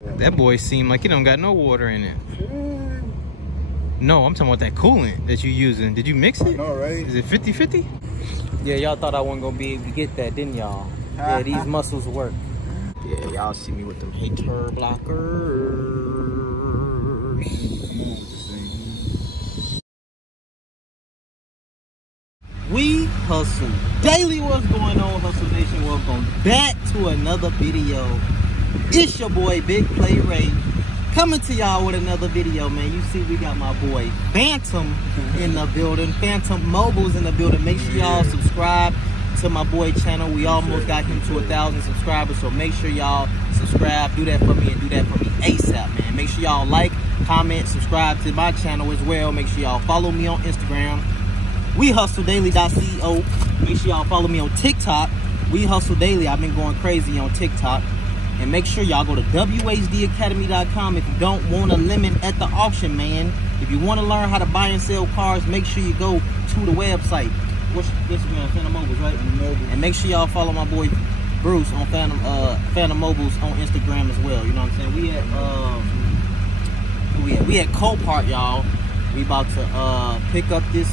That boy seemed like he don't got no water in it. No, I'm talking about that coolant that you using. Did you mix it? No, right? Is it 50-50? Yeah, y'all thought I wasn't gonna be able to get that, didn't y'all? Yeah, these muscles work. Yeah, y'all see me with them hater blockers. We hustle daily. What's going on, Hustle Nation? Welcome back to another video. It's your boy Big Play Ray coming to y'all with another video, man. You see, we got my boy Phantom in the building. Phantom Mobile's in the building. Make sure y'all subscribe to my boy channel. We almost got him to 1,000 subscribers, so make sure y'all subscribe. Do that for me and do that for me ASAP, man. Make sure y'all like, comment, subscribe to my channel as well. Make sure y'all follow me on Instagram, wehustledaily.co. Make sure y'all follow me on TikTok, We Hustle Daily. I've been going crazy on TikTok. And make sure y'all go to wehustledaily.com if you don't want a limit at the auction, man. If you want to learn how to buy and sell cars, make sure you go to the website. What's Instagram? Phantom Mobiles, right? And make sure y'all follow my boy Bruce on Phantom Mobiles on Instagram as well. You know what I'm saying? We at Copart, y'all. We about to pick up this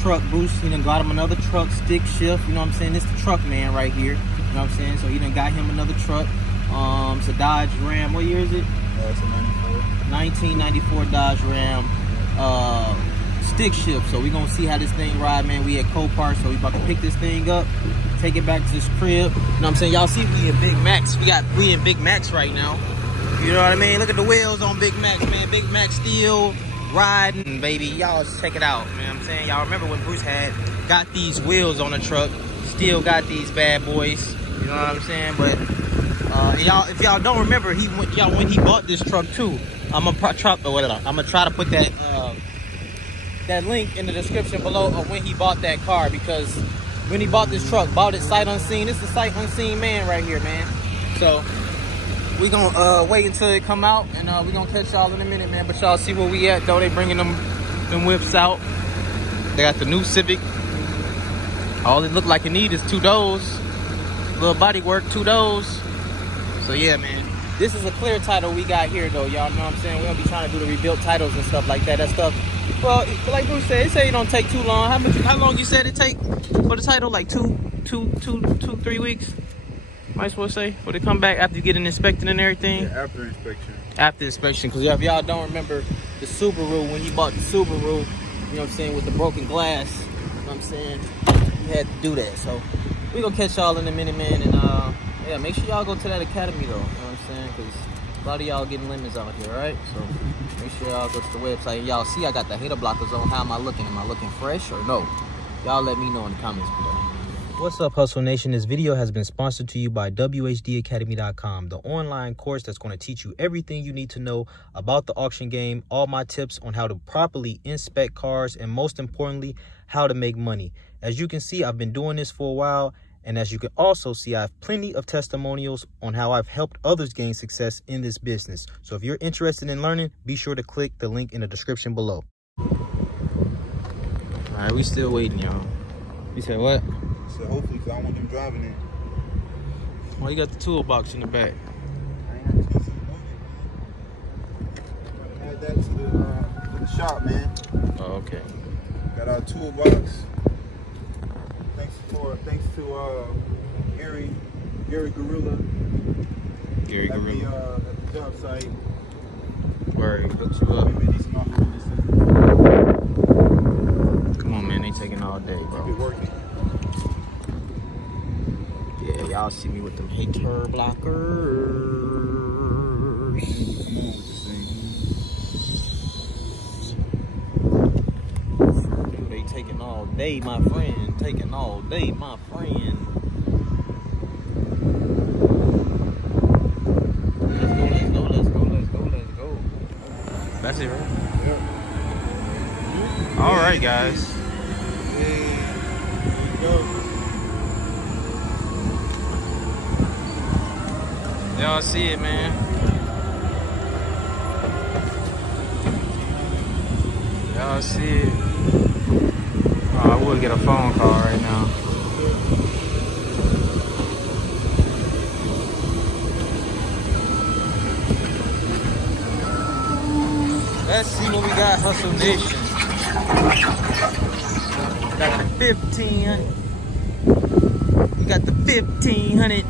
truck. Bruce, he done got him another truck, stick shift. You know what I'm saying? This the truck man right here. You know what I'm saying? So he done got him another truck. It's a Dodge Ram. What year is it? It's a 94. 1994 Dodge Ram stick shift. So we gonna see how this thing ride, man. We at Copart, so we about to pick this thing up, take it back to this crib. You know what I'm saying? Y'all see we in Big Macs. We in Big Macs right now. You know what I mean? Look at the wheels on Big Macs, man. Big Mac still riding, baby. Y'all check it out. You know what I'm saying? Y'all remember when Bruce got these wheels on the truck? Still got these bad boys. You know what I'm saying? But y'all, if y'all don't remember, when he bought this truck too, I'm gonna try to put that that link in the description below of when he bought that car, because when he bought this truck, bought it sight unseen. This is a sight unseen man right here, man. So we gonna wait until it come out, and we gonna catch y'all in a minute, man. But y'all see where we at though. They bringing them whips out. They got the new Civic. All it look like it need is 2 doors, little body work, 2 doors. So yeah, man, this is a clear title we got here though. Y'all know what I'm saying? We don't be trying to do the rebuilt titles and stuff like that. That stuff, well, like Bruce said, it say it don't take too long. How long you said it take for the title? Like 3 weeks? Might as well say, for they come back after you get it inspected and everything. Yeah, after inspection. After inspection, because if y'all don't remember the Subaru, when he bought the Subaru, you know what I'm saying, with the broken glass, you know what I'm saying, he had to do that. So we gonna catch y'all in a minute, man, and yeah, make sure y'all go to that academy though, you know what I'm saying, because a lot of y'all getting lemons out here, right? So make sure y'all go to the website. Y'all see I got the hater blockers on. How am I looking? Am I looking fresh or no? Y'all let me know in the comments below. What's up, Hustle Nation? This video has been sponsored to you by wehustledaily.com, the online course that's going to teach you everything you need to know about the auction game, all my tips on how to properly inspect cars, and most importantly, how to make money. As you can see, I've been doing this for a while, and as you can also see, I have plenty of testimonials on how I've helped others gain success in this business. So if you're interested in learning, be sure to click the link in the description below. All right, we still waiting, y'all. You said what? So hopefully, because I want them driving it. Well, you got the toolbox in the back. I ain't had a chance to load it, man. Add that to the shop, man. Oh, okay. Got our toolbox. Thanks to Gary Gorilla. Gary Gorilla. At the job site. Where he hooked you up. Come on, man. They taking all day, bro. Keep it working. Yeah, y'all see me with them hater blockers. Dude, they taking all day, my friend. Taking all day, my friend. Let's go. That's it, right? Yep. All right, guys. Hey, there you go. Y'all see it, man. Y'all see it. Oh, I would get a phone call right now. let's see what we got, Hustle Nation. Got the 1500. We got the 1500.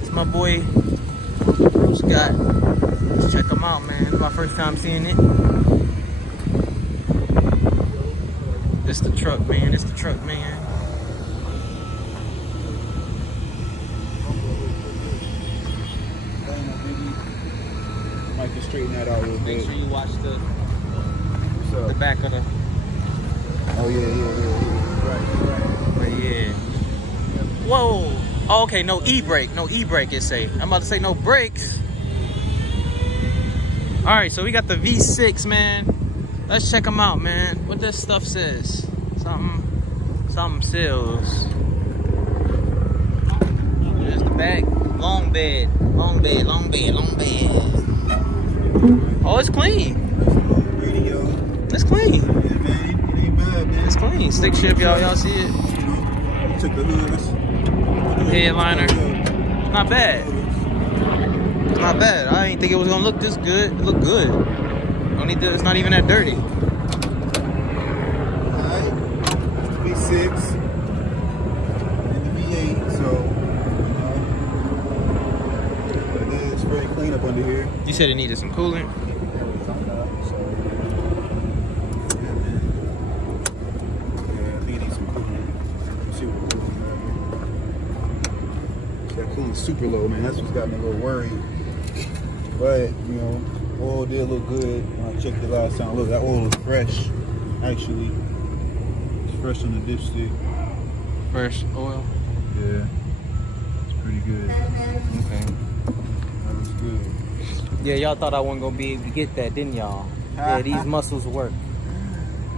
It's my boy Bruce got. Let's check him out, man. It's my first time seeing it. It's the truck, man. It's the truck, man. Might just straighten that out a little bit. Make sure you watch the back of the. Oh yeah. Right. But yeah. Whoa. Oh, okay, no e-brake. No e-brake, it say. I'm about to say no brakes. All right, so we got the V6, man. Let's check them out, man. What this stuff says. Something sells. There's the back. Long bed. Oh, it's clean. It's clean. Yeah, man, it ain't bad, man. It's clean. Stick shift, y'all see it? Took the hoods. Headliner. Not bad. It's not bad. I didn't think it was gonna look this good. It looked good. Don't need to, it's not even that dirty. Alright. V6 and the V8, so but then it's very clean up under here. You said it needed some coolant. Super low, man. That's what's got me a little worried. But, you know, oil did look good when I checked it last time. Look, that oil is fresh, actually. It's fresh on the dipstick. Fresh oil? Yeah. It's pretty good. Okay. That looks good. Yeah, y'all thought I wasn't going to be able to get that, didn't y'all? Yeah, these muscles work.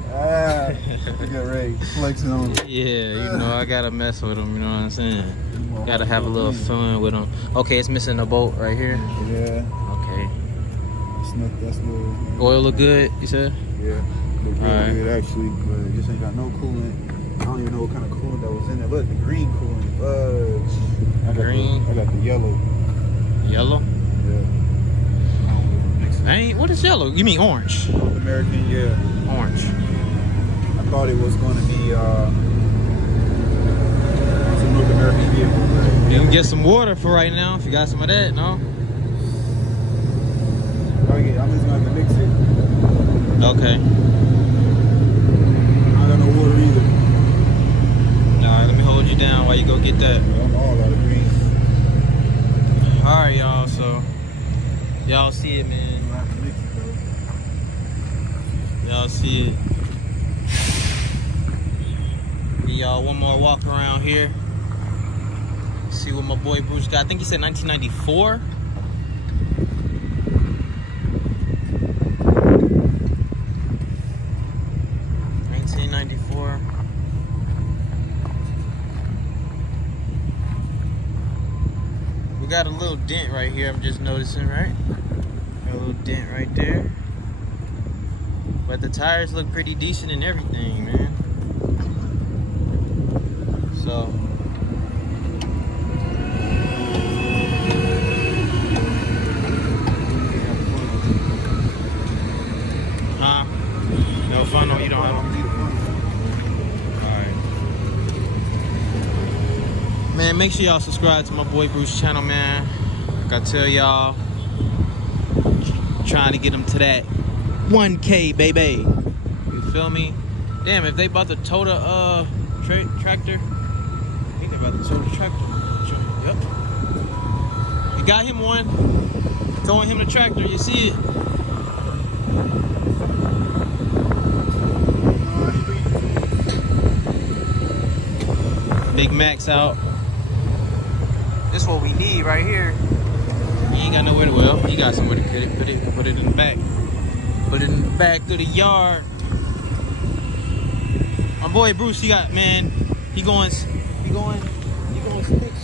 Look at Ray flexing on them. Yeah, you know, I got to mess with them, you know what I'm saying? Got to have a little fun with them. Okay, it's missing a bolt right here. Yeah. Okay. That's little. Oil look good, you said? Yeah. Look really right. good, actually. But it just ain't got no coolant. I don't even know what kind of coolant that was in there. Look, the green coolant. I got the yellow. Yellow? Yeah. Ain't, what is yellow? You mean orange? North American, yeah. Orange. I thought it was going to be some North American vehicle. You can get some water for right now if you got some of that, no? I'm just going to have to mix it. Okay. I don't got no water either. Alright, let me hold you down while you go get that. I'm all out of green. Alright, y'all, so y'all see it, man. I'm going to have to mix it, Y'all see it. Give y'all one more walk around here. See what my boy Bruce got. I think he said 1994. We got a little dent right here, I'm just noticing, right? Got a little dent right there. But the tires look pretty decent and everything, man. So no fun, no, you don't have to. Alright. Man, make sure y'all subscribe to my boy Bruce's channel, man. Like I tell y'all, trying to get him to that 1K, baby. You feel me? Damn, if they about to tow the tractor, I think they about to tow the tractor. Yep. You got him one. Towing him the tractor, you see it. Big Max out. This is what we need right here. You ain't got nowhere to, well, you got somewhere to put it in the back. Put it in the back of the yard. My boy Bruce, he got, man, he going stick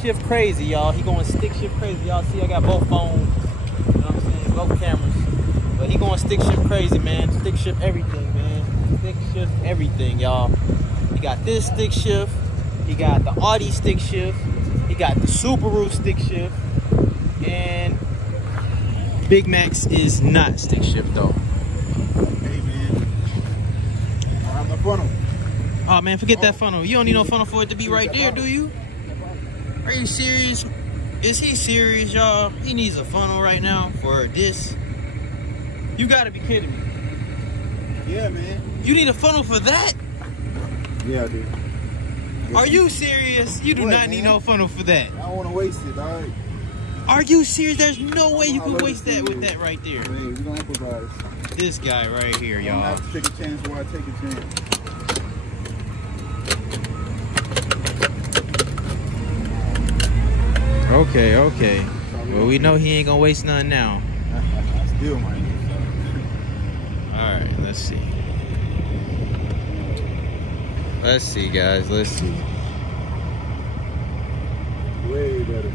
shift crazy, y'all. He going stick shift crazy. Y'all see I got both phones. You know what I'm saying? Both cameras. But he going stick shift crazy, man. Stick shift everything, man. Stick shift everything, y'all. He got this stick shift. He got the Audi stick shift. He got the Subaru stick shift. And Big Max is not stick shift though. man, forget that funnel. You don't need no funnel for it to be right there, do you? Are you serious? Is he serious, y'all? He needs a funnel right now for this? You gotta be kidding me. Yeah, man. You need a funnel for that? Yeah, I do. Are you serious? You do not need no funnel for that. I don't want to waste it, dog. Are you serious? There's no way you can waste that with that right there. Man, we're gonna improvise. This guy right here, y'all. I have to take a chance while I take a chance. Okay, okay. Well, we know he ain't gonna waste none now. I still might. Alright, let's see. Let's see, guys. Let's see. Way better.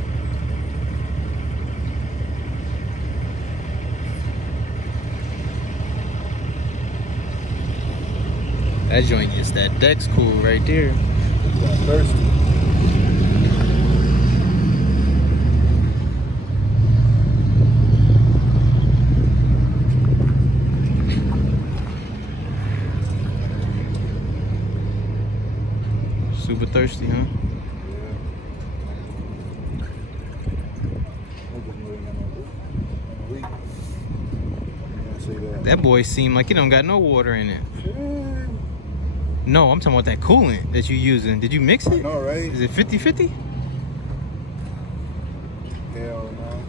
That joint gets that Dex cool right there. Got thirsty. Super thirsty, huh? That boy seemed like he don't got no water in it. No, I'm talking about that coolant that you using. Did you mix it? No, right? Is it 50-50? Hell no.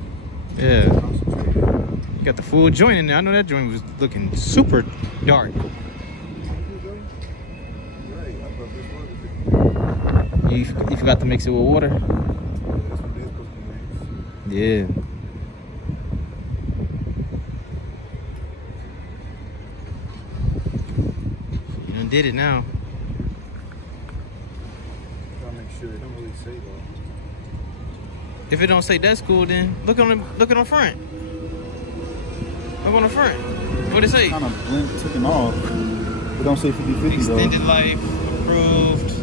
Yeah. You got the full joint in there. I know that joint was looking super dark. You forgot to mix it with water? Yeah. You done did it now. Gotta make sure it don't really say though. If it don't say that's cool, then look on the front. Look on the front. What it say? Kind of blend, took him off. It don't say 50-50 though. Extended life, approved.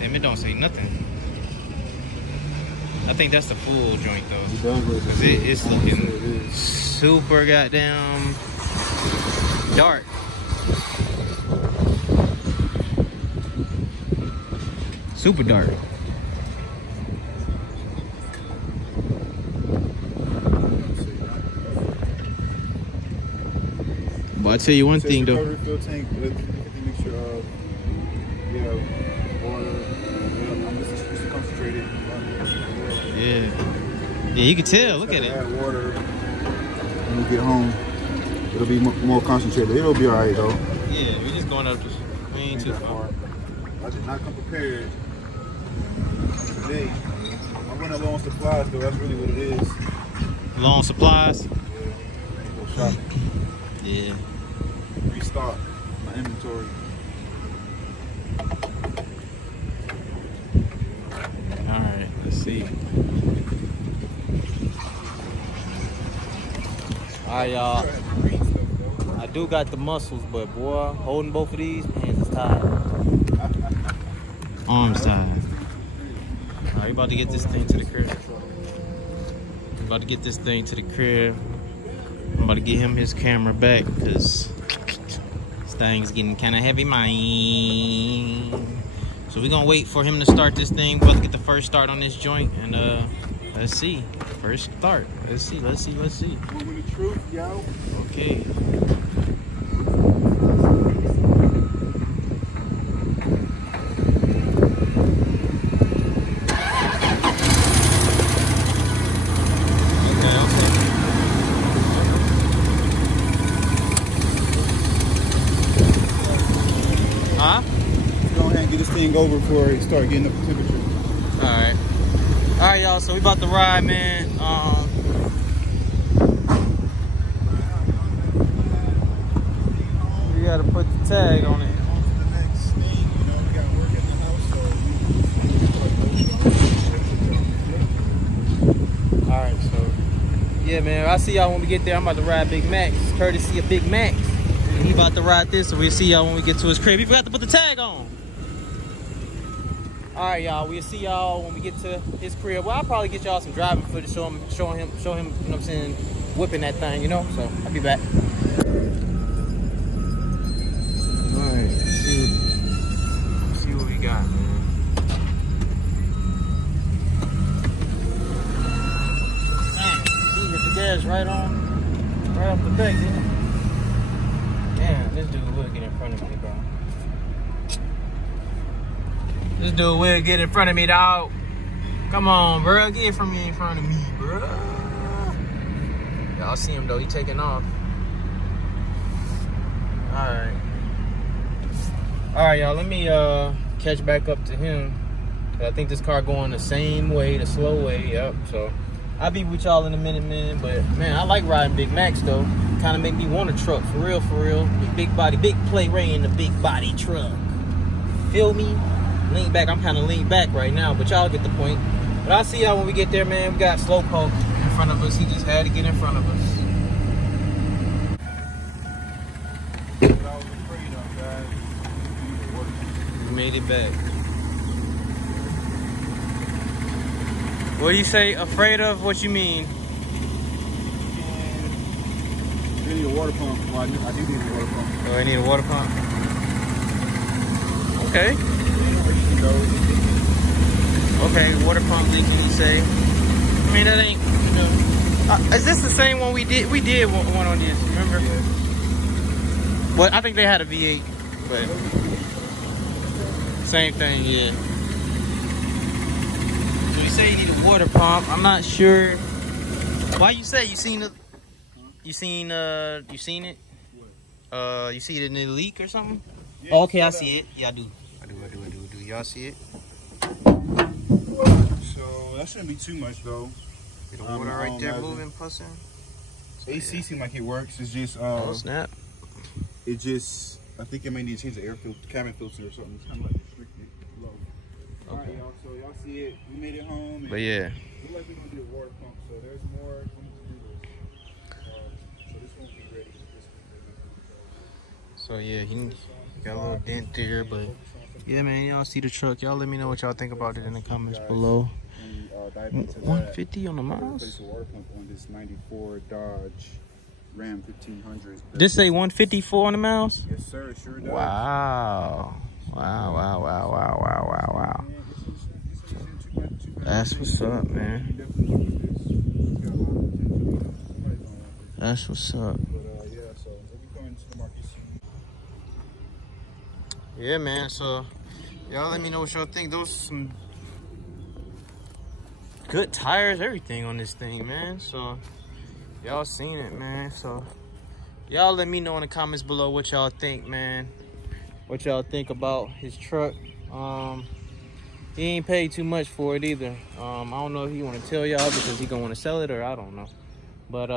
Damn, it don't say nothing. I think that's the full joint though. Cause it's looking super goddamn dark. Super dark. But I'll tell you one thing though. Fill tank with a mixture of water. It's concentrated. Yeah. Yeah, you can tell. Look at it. Add water when we get home. It'll be more concentrated. It'll be alright though. Yeah, we're just going up. We ain't too far. I did not come prepared today. I went low on supplies though. That's really what it is. Low on supplies. Yeah. Go shopping. Yeah. Restock my inventory. All right. Let's see. All right, y'all. I do got the muscles, but boy, holding both of these hands is tired. Arms tired. All right, we about to get this thing to the crib. I'm about to get this thing to the crib. I'm about to get him his camera back because this thing's getting kind of heavy, man. So we're gonna wait for him to start this thing. We're about to get the first start on this joint, and let's see. First start. Let's see. Let's see. Let's see. Moving the truth, yo. Okay. Over before it start getting up the temperature. All right, y'all. So we about to ride, man. We gotta put the tag on it. All right, so yeah, man. I'll see y'all when we get there. I'm about to ride Big Max, courtesy of Big Max. And he about to ride this, so we'll see y'all when we get to his crib. He forgot to put the tag on. All right, y'all. We'll see y'all when we get to his crib. Well, I'll probably get y'all some driving footage, show him, you know what I'm saying, whipping that thing, you know. So I'll be back. All right. you got, man? Dang, he hit the gas right off the back, didn't he? Damn, this dude will get in front of me, bro. This dude will get in front of me, dog. Come on, bro. Get from me in front of me, bro. Y'all see him, though. He taking off. Alright. Alright, y'all. Let me catch back up to him. I think this car going the same way, the slow way. Yep. So, I'll be with y'all in a minute, man. But, man, I like riding Big Macs, though. Kind of make me want a truck. For real, for real. Big body, big play Ray in the big body truck. Feel me? Lean back. I'm kind of lean back right now, but y'all get the point. But I'll see y'all when we get there, man. We got Slowpoke in front of us. He just had to get in front of us. What I was afraid of, guys. We made it back. What do you say? Afraid of? What you mean? I need a water pump. Well, I do need a water pump. Oh, I need a water pump. Okay. Okay, water pump leaking, you say? I mean, that ain't, you know. Is this the same one we did? We did one on this, remember? Yeah. Well, I think they had a V8, but same thing, yeah. So you say you need a water pump. I'm not sure. Why you say you seen it? You seen it? What? You see it in the leak or something? Yeah, Oh, okay, I see it. Yeah, I do. Y'all see it? So that shouldn't be too much though. The water right there moving, pussing. AC seems like it works. It's just Oh snap! It just, I think it may need to change the air filter, cabin filter or something. It's kind of like restricted low. Okay. All right, y'all. So y'all see it. We made it home. But yeah. Look like we're gonna do a water pump. So there's more. We need to do this. So this won't be ready. So yeah, he got a little dent there, but yeah, man, y'all see the truck. Y'all let me know what y'all think about it in the comments below. 150 on the miles. Place a water pump on this '94 Dodge Ram 1500. This say 154 on the miles? Yes, sir. It sure does. Wow. That's what's up, man. That's what's up. Yeah, man. So y'all let me know what y'all think. Those some good tires, everything on this thing, man. So y'all seen it, man. So y'all let me know in the comments below what y'all think, man. What y'all think about his truck. He ain't paid too much for it either. I don't know if he want to tell y'all because he gonna want to sell it or I don't know. But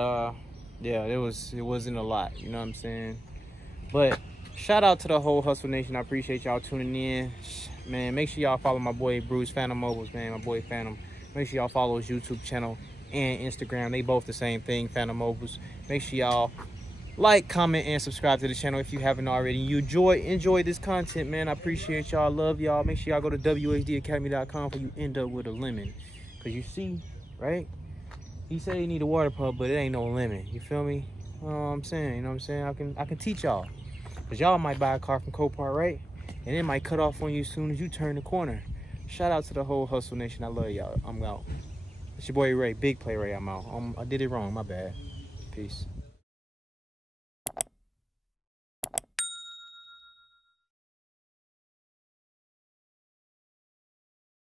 yeah, it wasn't a lot, you know what I'm saying? But shout out to the whole Hustle Nation. I appreciate y'all tuning in. Man, make sure y'all follow my boy Bruce Phantom Mobiles, man. My boy Phantom. Make sure y'all follow his YouTube channel and Instagram. They both the same thing, Phantom Mobiles. Make sure y'all like, comment, and subscribe to the channel if you haven't already. You enjoy this content, man. I appreciate y'all. Love y'all. Make sure y'all go to whdacademy.com before you end up with a lemon. Because you see, right? He said he need a water pump, but it ain't no lemon. You feel me? You know what I'm saying? You know what I'm saying? I can teach y'all. Because y'all might buy a car from Copart, right? And it might cut off on you as soon as you turn the corner. Shout out to the whole Hustle Nation. I love y'all. I'm out. It's your boy Ray. Big Play Ray. I'm out. I did it wrong. My bad. Peace.